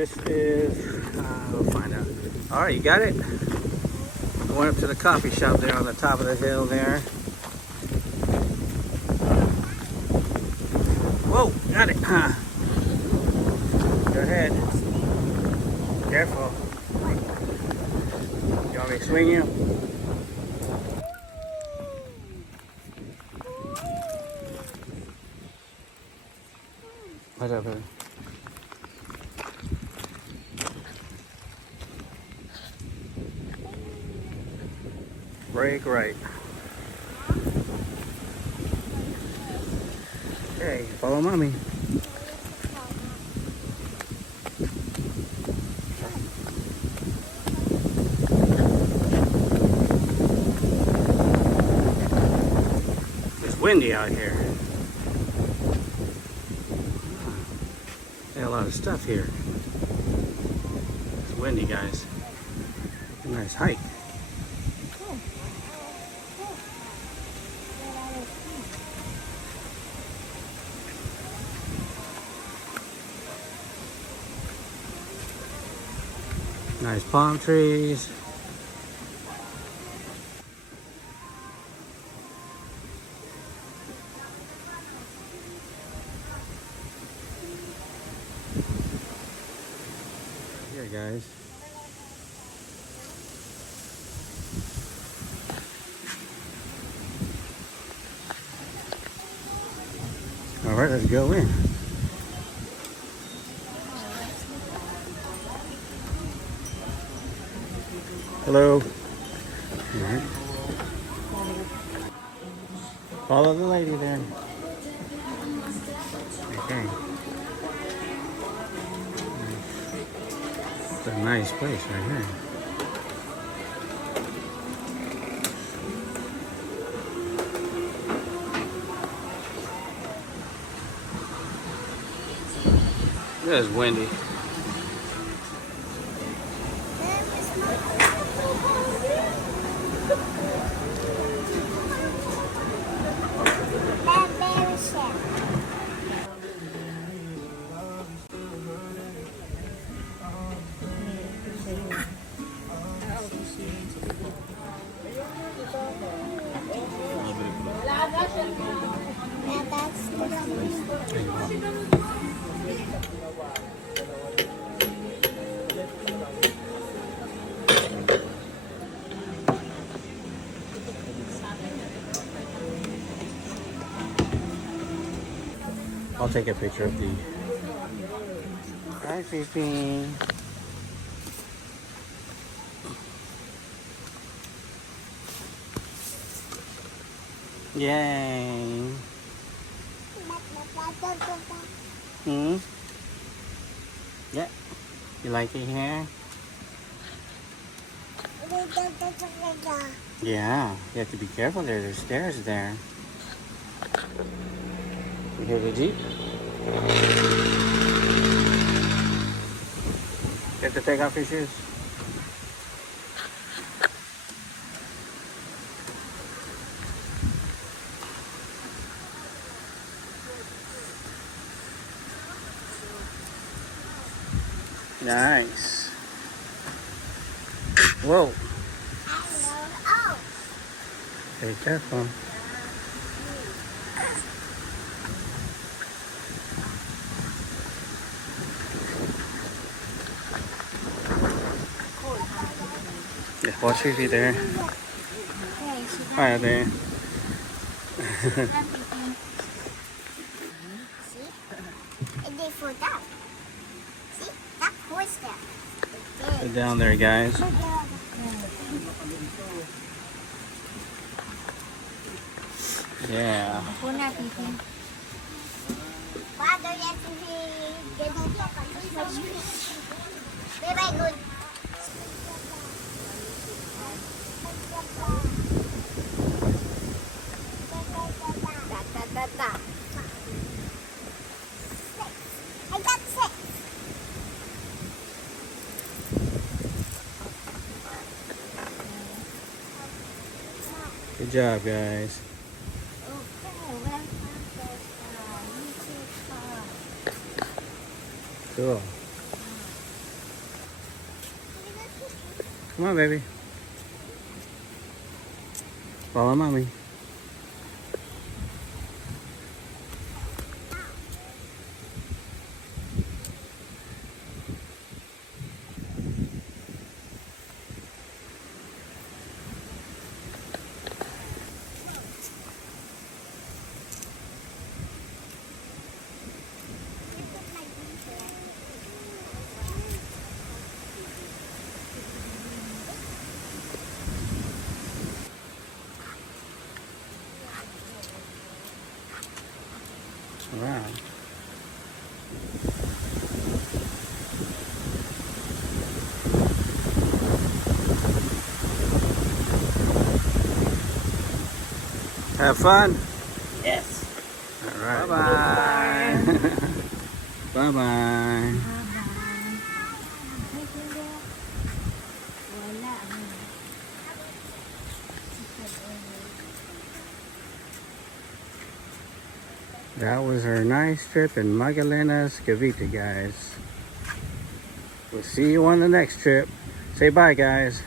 This is, we'll find out. All right, you got it? Going up to the coffee shop there on the top of the hill there. Whoa, got it. Go ahead. Careful. You want me to swing you? What's up, baby? Brake right. Okay, follow mommy. It's windy out here. Got a lot of stuff here. It's windy, guys. A nice hike. Nice palm trees. Here, guys. All right, let's go in. Hello. All right. Follow the lady there. Okay. It's a nice place right here. It is windy. I'll take a picture of the. Hi, Fifi. Yay. Hmm? Yeah. You like it here? Yeah. You have to be careful there. There's stairs there. You hear the Jeep? You have to take off your shoes. Nice. Whoa. Be careful. Yeah, watch Fifi there. Hi there. Sit down there, guys. Yeah. I got 6. Good job, guys. Cool. Come on, baby. Follow mommy. Wow. Have fun. Yes. All right. Bye-bye. Bye-bye. That was our nice trip in Magdalena's Cavite, guys. We'll see you on the next trip. Say bye, guys.